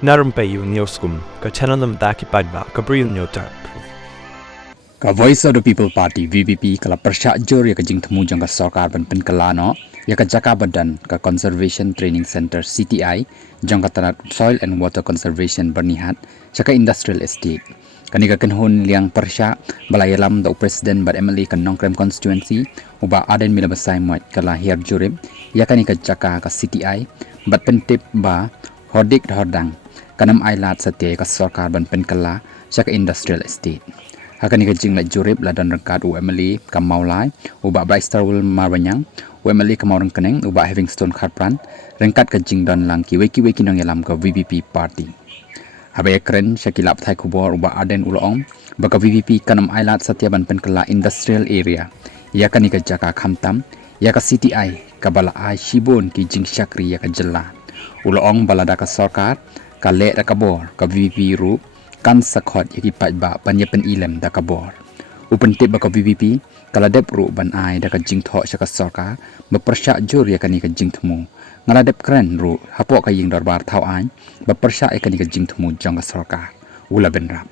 Na Rympei U ka channel paidbah ka Bri U Hynñiewtrep. Ka Voice of the People Party VPP kala Pyrshah jor ya ka jing thmu jang ka sorkar ban pynkylla no ya ka jaka badan ka Conservation Training Center CTI jang ka tanat Soil and Water Conservation Byrnihat saka Industrial Estate kani ka kanhon liang Pyrshah balayalam da President bad MLA kan Nongkrem constituency uba aden mila basai moit kala hier jurib ya kani ka jaka ka CTI bad pentip ba hodik hodang kanam ailat satya ka sorkar ban pynkylla saka Industrial Estate akan ikajing la jurib la dan rekat UMLE kamaulai uba Braisterwil Marwanyang UMLE kamaurang keneng uba Havingstone Kharpran rengkat kajing dan lang weki nang yalam ka VPP party habaya keren syakilap thai kubor uba aden ulong baka VPP kanam ailat satyaban pynkylla industrial area ya kan ikajaka khamtam ya ka CTI kabala ai Shibun ki jing syakri ya ka jella ulong balada ka sorkar ka le da kabor ka VPP ru kan sakhot yaki paidbah ban yapen ilem da kabor upen tip baka VPP kala dep ru ban ai da ka jing tho saka sorkar ba Pyrshah jur yakani ka jing thmu ngala dep kren ru hapo ka ying dorbar thau ai ba Pyrshah yakani ka jing thmu jang ka sorkar ula benrap